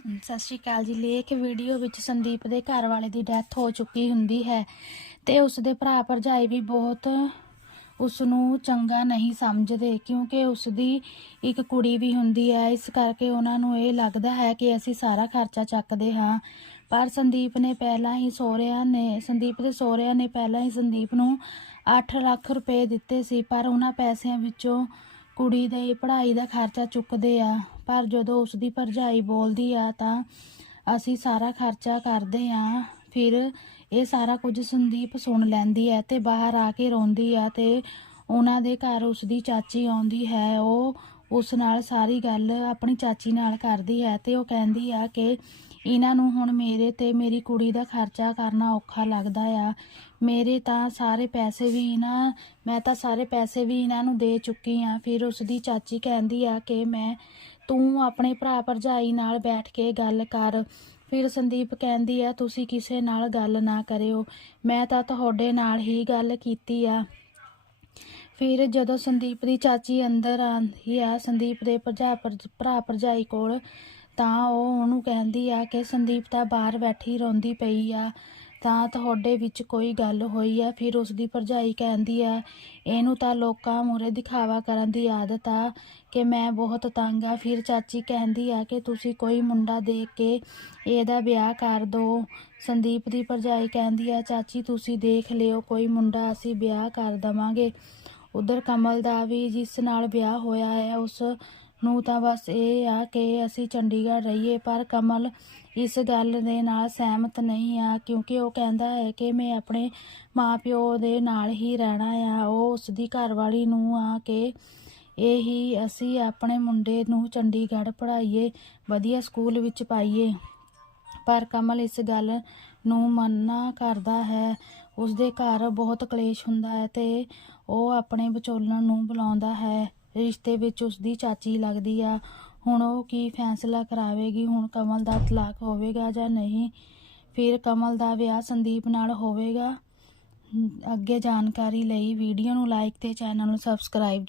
ਸਤਿ ਸ਼੍ਰੀ ਅਕਾਲ ਜੀ। ਲੇਖ ਵੀਡੀਓ ਵਿੱਚ ਸੰਦੀਪ ਦੇ ਘਰ ਵਾਲੇ ਦੀ ਡੈਥ ਹੋ ਚੁੱਕੀ ਹੁੰਦੀ ਹੈ ਤੇ ਉਸ ਦੇ ਭਰਾ ਭਰਜਾਈ ਵੀ ਬਹੁਤ ਉਸ ਨੂੰ ਚੰਗਾ ਨਹੀਂ ਸਮਝਦੇ ਕਿਉਂਕਿ ਉਸ ਦੀ ਇੱਕ ਕੁੜੀ ਵੀ ਹੁੰਦੀ ਹੈ। ਇਸ ਕਰਕੇ ਉਹਨਾਂ ਨੂੰ ਇਹ ਲੱਗਦਾ ਹੈ ਕਿ ਅਸੀਂ ਸਾਰਾ ਖਰਚਾ ਚੱਕਦੇ ਹਾਂ। ਪਰ ਸੰਦੀਪ ਨੇ ਪਹਿਲਾਂ ਹੀ ਸਹੁਰਿਆਂ ਨੇ, ਸੰਦੀਪ ਦੇ ਸਹੁਰਿਆਂ ਨੇ ਪਹਿਲਾਂ ਹੀ ਸੰਦੀਪ ਨੂੰ 8 ਲੱਖ ਰੁਪਏ ਦਿੱਤੇ ਸੀ, ਪਰ ਉਹਨਾਂ ਪੈਸਿਆਂ ਵਿੱਚੋਂ ਕੁੜੀ ਦੇ ਪੜ੍ਹਾਈ ਦਾ ਖਰਚਾ ਚੁੱਕਦੇ ਆ। ਪਰ ਜਦੋਂ ਉਸ ਦੀ ਭਰਜਾਈ ਬੋਲਦੀ ਆ ਤਾਂ ਅਸੀਂ ਸਾਰਾ ਖਰਚਾ ਕਰਦੇ ਆ। ਫਿਰ ਇਹ ਸਾਰਾ ਕੁਝ ਸੰਦੀਪ ਸੁਣ ਲੈਂਦੀ ਹੈ ਤੇ ਬਾਹਰ ਆ ਕੇ ਰੋਂਦੀ ਆ ਤੇ ਉਹਨਾਂ ਦੇ ਘਰ ਉਸ ਦੀ ਚਾਚੀ ਆਉਂਦੀ ਹੈ। ਉਹ ਉਸ ਨਾਲ ਸਾਰੀ ਗੱਲ ਆਪਣੀ ਚਾਚੀ ਨਾਲ ਕਰਦੀ ਹੈ ਤੇ ਉਹ ਕਹਿੰਦੀ ਆ ਕਿ ਇਹਨਾਂ ਨੂੰ ਹੁਣ ਮੇਰੇ ਤੇ ਮੇਰੀ ਕੁੜੀ ਦਾ ਖਰਚਾ ਕਰਨਾ ਔਖਾ ਲੱਗਦਾ ਆ। ਮੇਰੇ ਤਾਂ ਸਾਰੇ ਪੈਸੇ ਵੀ ਇਹਨਾਂ, ਮੈਂ ਤਾਂ ਸਾਰੇ ਪੈਸੇ ਵੀ ਇਹਨਾਂ ਨੂੰ ਦੇ ਚੁੱਕੀ ਆ। ਫਿਰ ਉਸ ਦੀ ਚਾਚੀ ਕਹਿੰਦੀ ਆ ਕਿ ਮੈਂ ਤੂੰ ਆਪਣੇ ਭਰਾ ਭਰਜਾਈ ਨਾਲ ਬੈਠ ਕੇ ਗੱਲ ਕਰ। ਫਿਰ ਸੰਦੀਪ ਕਹਿੰਦੀ ਆ, ਤੁਸੀਂ ਕਿਸੇ ਨਾਲ ਗੱਲ ਨਾ ਕਰਿਓ। ਮੈਂ ਤਾਂ ਤੁਹਾਡੇ ਨਾਲ ਹੀ ਗੱਲ ਕੀਤੀ ਆ। ਫਿਰ ਜਦੋਂ ਸੰਦੀਪ ਦੀ ਚਾਚੀ ਅੰਦਰ ਆਂਦੀ ਆ, ਸੰਦੀਪ ਦੇ ਭਰਜਾ ਭਰਜ- ਭਰਾ ਭਰਜਾਈ ਕੋਲ, ਤਾਂ ਉਹ ਉਹਨੂੰ ਕਹਿੰਦੀ ਆ ਕਿ ਸੰਦੀਪ ਤਾਂ ਬਾਹਰ ਬੈਠੀ ਰੋਂਦੀ ਪਈ ਆ। ਤਾਂ ਤੁਹਾਡੇ ਵਿੱਚ ਕੋਈ ਗੱਲ ਹੋਈ ਆ, ਫਿਰ ਉਸ ਦੀ ਭਰਜਾਈ ਕਹਿੰਦੀ ਹੈ ਇਹਨੂੰ ਤਾਂ ਲੋਕਾਂ ਮੂਹਰੇ ਦਿਖਾਵਾ ਕਰਨ ਦੀ ਆਦਤ ਆ ਕਿ ਮੈਂ ਬਹੁਤ ਤੰਗ ਆ। ਫਿਰ ਚਾਚੀ ਕਹਿੰਦੀ ਆ ਕਿ ਤੁਸੀਂ ਕੋਈ ਮੁੰਡਾ ਦੇਖ ਕੇ ਇਹਦਾ ਵਿਆਹ ਕਰ ਦਿਓ ਸੰਦੀਪ ਦੀ ਭਰਜਾਈ ਕਹਿੰਦੀ ਆ, ਚਾਚੀ, ਤੁਸੀਂ ਦੇਖ ਲਿਓ, ਕੋਈ ਮੁੰਡਾ ਅਸੀਂ ਵਿਆਹ ਕਰ ਦਵਾਂਗੇ। ਉਧਰ ਕਮਲ ਦਾ ਵੀ ਜਿਸ ਨਾਲ ਵਿਆਹ ਹੋਇਆ ਹੈ, ਉਸ ਨੂੰ ਤਾਂ ਬਸ ਇਹ ਆ ਕਿ ਅਸੀਂ ਚੰਡੀਗੜ੍ਹ ਰਹੀਏ, ਪਰ ਕਮਲ ਇਸ ਗੱਲ ਦੇ ਨਾਲ ਸਹਿਮਤ ਨਹੀਂ ਆ, ਕਿਉਂਕਿ ਉਹ ਕਹਿੰਦਾ ਹੈ ਕਿ ਮੈਂ ਆਪਣੇ ਮਾਪਿਓ ਦੇ ਨਾਲ ਹੀ ਰਹਿਣਾ ਆ। ਉਹ ਉਸ ਦੀ ਘਰਵਾਲੀ ਨੂੰ ਆ ਕਿ ਇਹ ਹੀ ਅਸੀਂ ਆਪਣੇ ਮੁੰਡੇ ਨੂੰ ਚੰਡੀਗੜ੍ਹ ਪੜ੍ਹਾਈਏ, ਵਧੀਆ ਸਕੂਲ ਵਿੱਚ ਪਾਈਏ। ਪਰ ਕਮਲ ਇਸ ਗੱਲ ਨੂੰ ਮਨਾ ਕਰਦਾ ਹੈ। ਉਸ ਦੇ ਘਰ ਬਹੁਤ ਕਲੇਸ਼ ਹੁੰਦਾ ਹੈ ਤੇ ਉਹ ਆਪਣੇ ਵਿਚੋਲਣ ਨੂੰ ਬੁਲਾਉਂਦਾ ਹੈ। ਰਿਸ਼ਤੇ ਵਿੱਚ ਉਸ ਦੀ ਚਾਚੀ ਲੱਗਦੀ ਆ। ਹੁਣ ਉਹ ਕੀ ਫੈਸਲਾ ਕਰਾਵੇਗੀ? ਹੁਣ ਕਮਲ ਦਾ ਤਲਾਕ ਹੋਵੇਗਾ ਜਾਂ ਨਹੀਂ? ਫਿਰ ਕਮਲ ਦਾ ਵਿਆਹ ਸੰਦੀਪ ਨਾਲ ਹੋਵੇਗਾ? ਅੱਗੇ ਜਾਣਕਾਰੀ ਲਈ ਵੀਡੀਓ ਨੂੰ ਲਾਈਕ ਤੇ ਚੈਨਲ ਨੂੰ ਸਬਸਕ੍ਰਾਈਬ ਜ਼ਰੂਰ